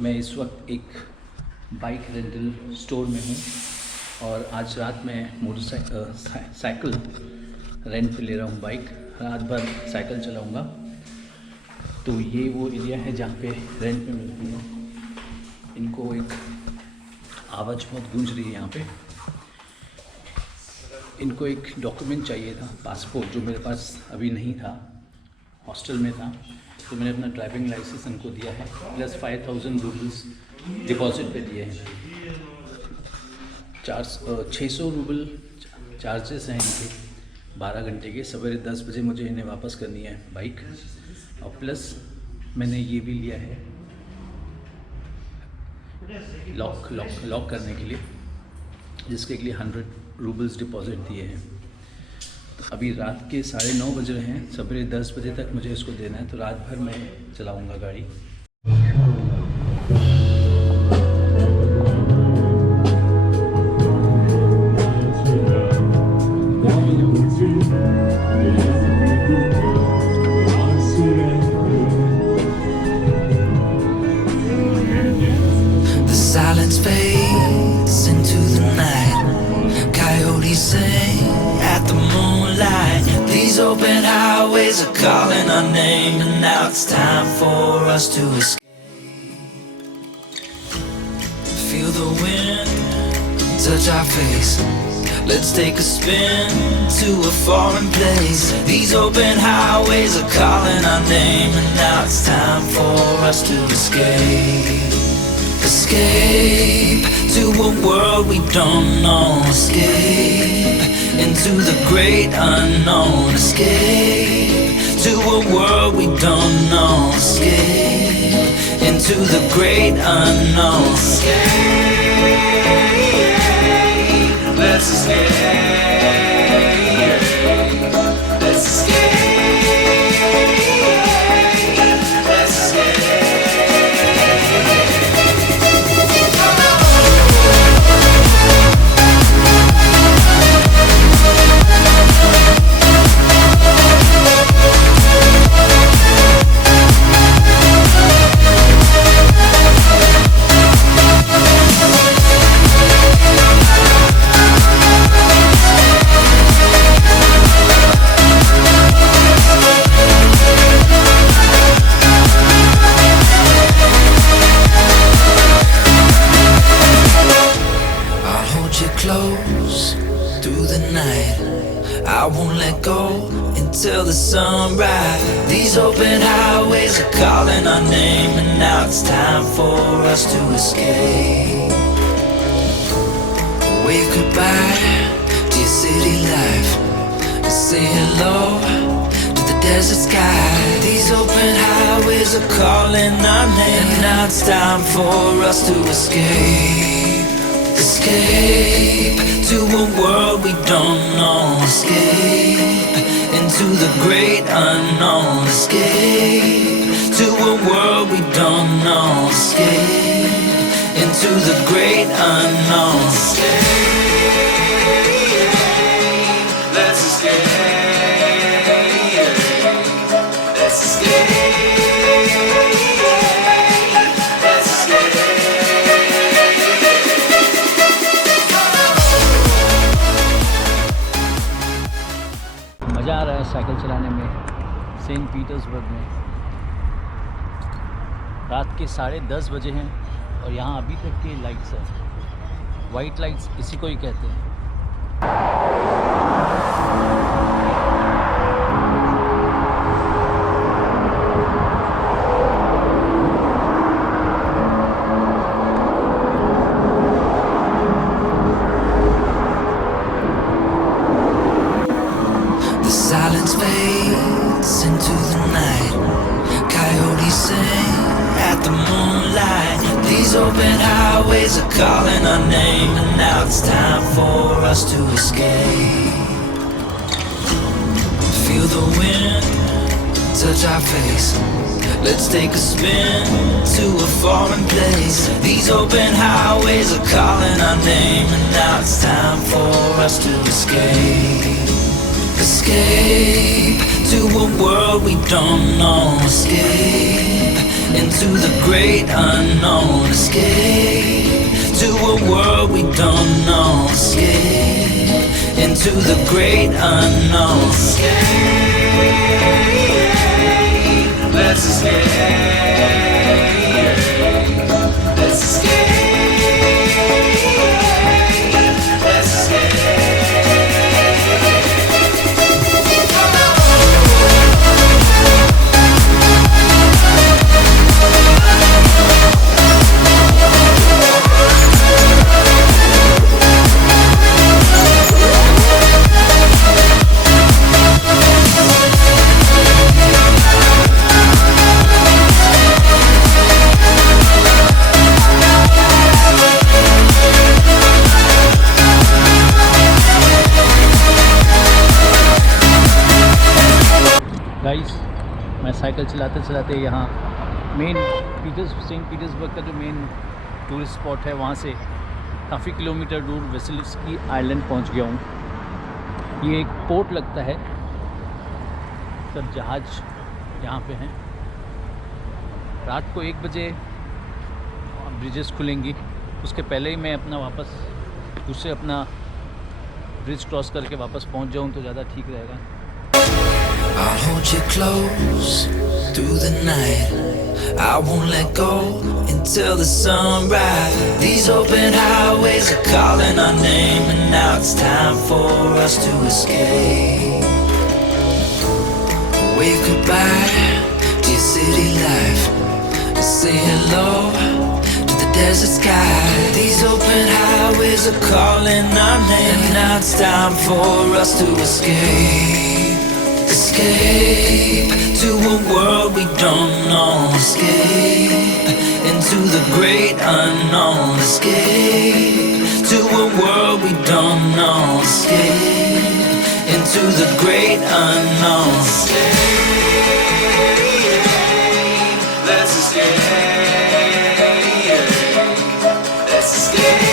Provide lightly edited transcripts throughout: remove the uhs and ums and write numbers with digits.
मैं इस वक्त एक बाइक रेंटल स्टोर में हूँ और आज रात में साइकिल रेंट पे ले रहा हूँ। बाइक रात भर साइकिल चलाऊँगा। तो ये वो एरिया है जहाँ पे रेंट पे मिलती है। इनको एक आवाज़ बहुत गूंज रही है यहाँ पे। इनको एक डॉक्यूमेंट चाहिए था, पासपोर्ट, जो मेरे पास अभी नहीं था, हॉस्टल में था। तो मैंने अपना ड्राइविंग लाइसेंस इनको दिया है, प्लस 5000 रूबल्स डिपॉजिट पे दिए हैं। 600 रूबल चार्जेस हैं इनके 12 घंटे के। सवेरे 10 बजे मुझे इन्हें वापस करनी है बाइक। और प्लस मैंने ये भी लिया है लॉक करने के लिए, जिसके लिए 100 रूबल्स डिपॉजिट दिए हैं। अभी रात के 9:30 बज रहे हैं। सवेरे 10 बजे तक मुझे इसको देना है। तो रात भर मैं चलाऊंगा गाड़ी। The silence fades into the night. Coyotes sing at the moonlight. These open highways are calling our name, and now it's time for us to escape. Feel the wind touch our face. Let's take a spin to a foreign place. These open highways are calling our name, and now it's time for us to escape. Escape to a world we don't know. Escape into the great unknown. Escape to a world we don't know. Escape into the great unknown. Escape, let's escape. Let's escape. Let's escape. Close through the night. I won't let go until the sunrise. These open highways are calling our name, and now it's time for us to escape. Wave goodbye to your city life, and say hello to the desert sky. These open highways are calling our name, and now it's time for us to escape. Escape to a world we don't know. Escape into the great unknown. Escape to a world we don't know. Escape into the great unknown. Escape, let's escape. Let's escape. मज़ा आ रहा है cycle चलाने में Saint Petersburg में। रात के 10:30 बजे हैं और यहाँ अभी तक की लाइट्स है। वाइट लाइट्स इसी को ही कहते हैं। Silence fades into the night. Coyotes sing at the moonlight. These open highways are calling our name, and now it's time for us to escape. Feel the wind touch our face. Let's take a spin to a foreign place. These open highways are calling our name, and now it's time for us to escape. Escape to a world we don't know. Escape into the great unknown. Escape to a world we don't know. Escape into the great unknown. Escape, let's escape. Let's escape. Let's escape. Guys, मैं cycle चलाते चलाते यहाँ Saint Petersburg का जो main tourist spot है वहाँ से काफ़ी किलोमीटर दूर वेसिलिव्स्की आइलैंड पहुँच गया हूँ। ये एक पोर्ट लगता है, सब जहाज़ यहाँ पे हैं। रात को 1 बजे ब्रिजेस खुलेंगी, उसके पहले ही मैं अपना वापस उससे अपना ब्रिज क्रॉस करके वापस पहुँच जाऊँ तो ज़्यादा ठीक रहेगा। I'll hold you close through the night. I won't let go until the sunrise. These open highways are calling our name, and now it's time for us to escape. Wave goodbye to your city life, and say hello to the desert sky. These open highways are calling our name, and now it's time for us to escape. Escape to a world we don't know. Escape into the great unknown. Escape to a world we don't know. Escape into the great unknown. Escape, let's escape. Let's escape.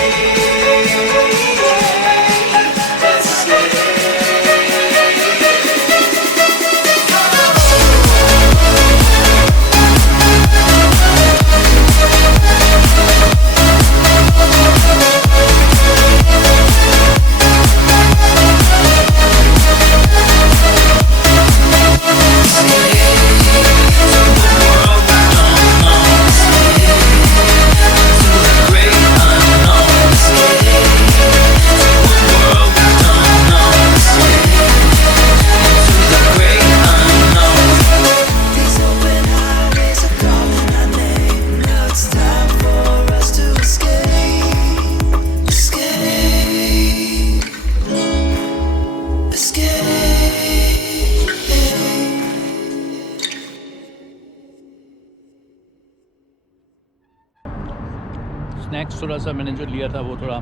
Snacks थोड़ा सा मैंने जो लिया था वो थोड़ा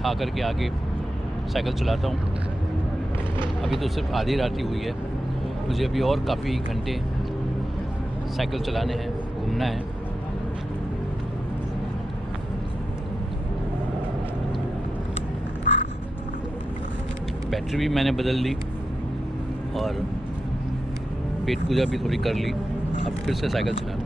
खा करके आगे साइकिल चलाता हूँ। अभी तो सिर्फ आधी रात ही हुई है, मुझे अभी और काफ़ी घंटे साइकिल चलाने हैं, घूमना है। बैटरी भी मैंने बदल ली और पेट पूजा भी थोड़ी कर ली। अब फिर से साइकिल चलाना।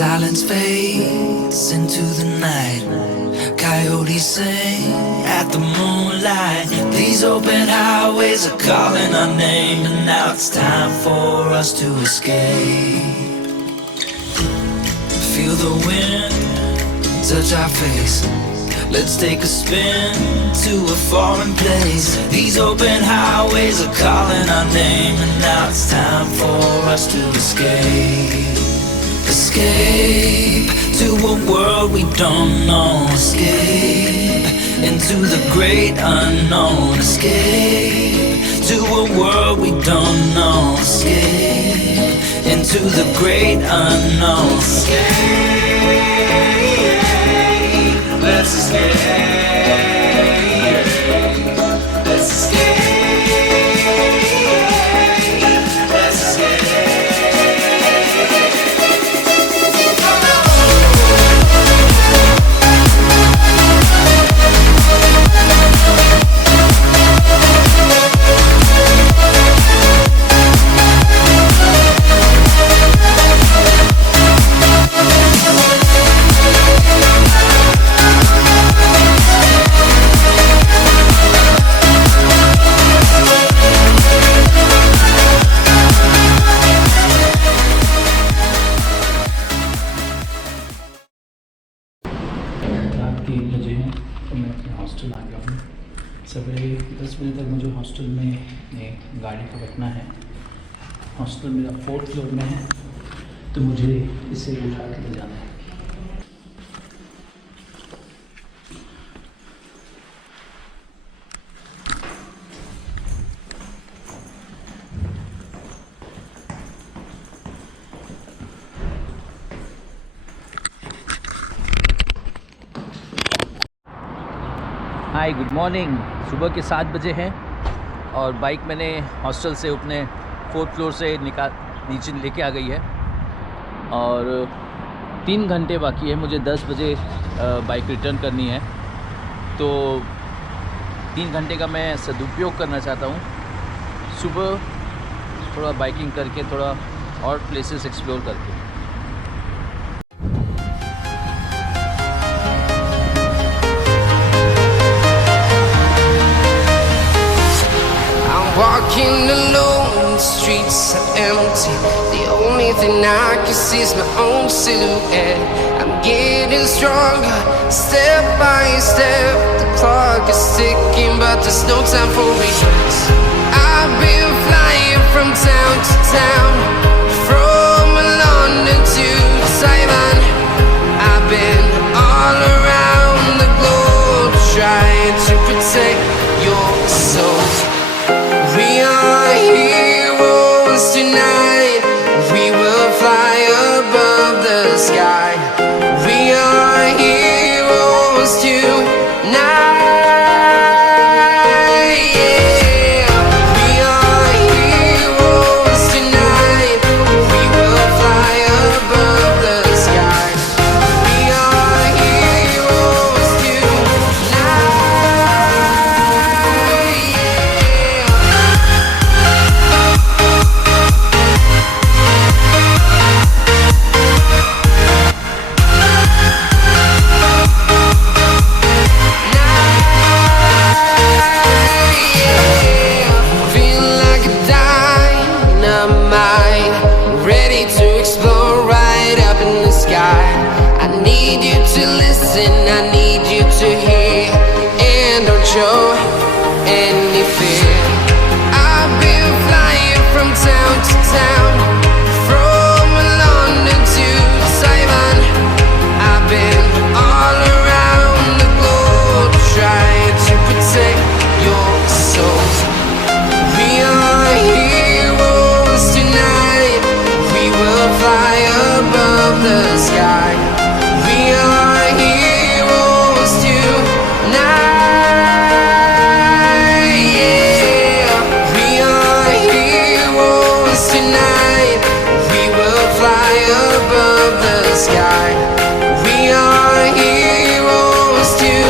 Silence fades into the night. Coyotes sing at the moonlight. These open highways are calling our name, and now it's time for us to escape. Feel the wind touch our face. Let's take a spin to a foreign place. These open highways are calling our name, and now it's time for us to escape. Escape to a world we don't know. Escape into the great unknown. Escape to a world we don't know. Escape into the great unknown. Escape, let's escape. Let's escape. Let's escape. सवेरे 10 बजे तक मुझे hostel में गाड़ी को रखना है। Hostel मेरा 4th फ्लोर में है, तो मुझे इसे उठा के ले जाना है। हाय, गुड मॉर्निंग। सुबह के 7 बजे हैं और बाइक मैंने हॉस्टल से अपने 4th फ्लोर से नीचे लेके आ गई है और 3 घंटे बाकी है। मुझे 10 बजे बाइक रिटर्न करनी है, तो 3 घंटे का मैं सदुपयोग करना चाहता हूँ। सुबह थोड़ा बाइकिंग करके, थोड़ा और प्लेसेस एक्सप्लोर करके। Walking alone, the streets are empty. The only thing I can see is my own silhouette. I'm getting stronger, step by step. The clock is ticking, but there's no time for regrets. I've been flying from town to town, from London to Taiwan. I've been all around the globe, trying to protect your soul. We are heroes tonight. We will fly above the sky. We are heroes tonight. Yeah. We are heroes tonight. We will fly above the sky. We are heroes tonight. I need you to hear and don't show any fear. I've been flying from town to town, from London to Taiwan. I've been all around the globe, trying to protect your soul. We are heroes tonight. We will fly above the sky. We are heroes tonight. Yeah. We are heroes tonight. We will fly above the sky. We are heroes tonight.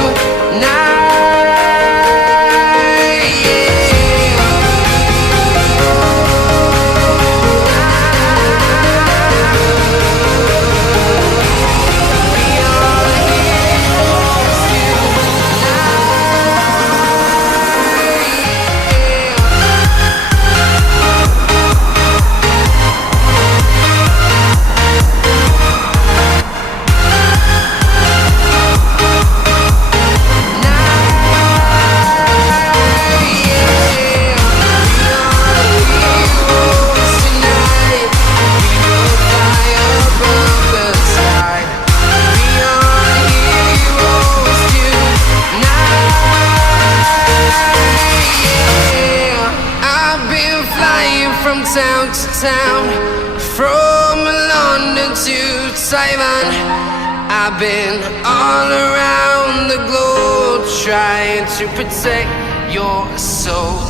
From town to town, from London to Taiwan. I've been all around the globe, trying to protect your soul.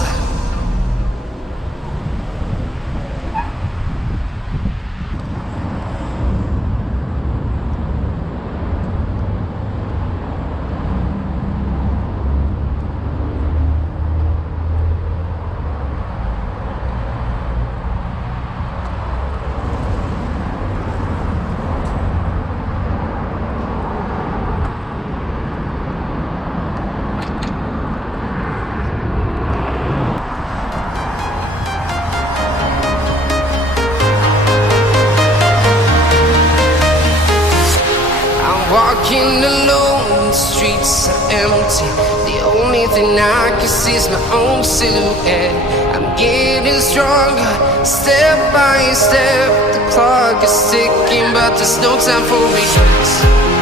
Walking alone, the streets are empty. The only thing I can see is my own silhouette. I'm getting stronger, step by step. The clock is ticking, but there's no time for regrets.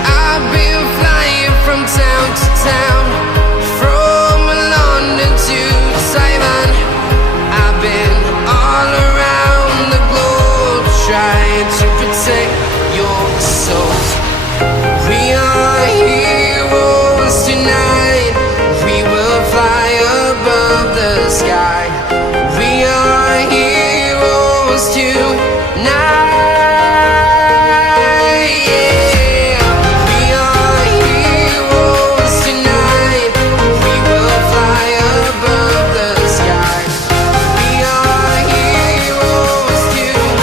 I've been flying from town to town, from London to Taiwan. I've been all around the globe, trying to protect your soul. We are heroes tonight. We will fly above the sky. We are heroes tonight. Yeah. We are heroes tonight. We will fly above the sky. We are heroes tonight.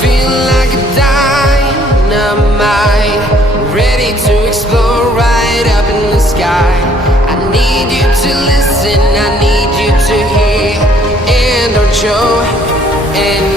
Feel like a dynamite, ready to explode right up in the sky. I need you to listen, I need you to hear, and don't show any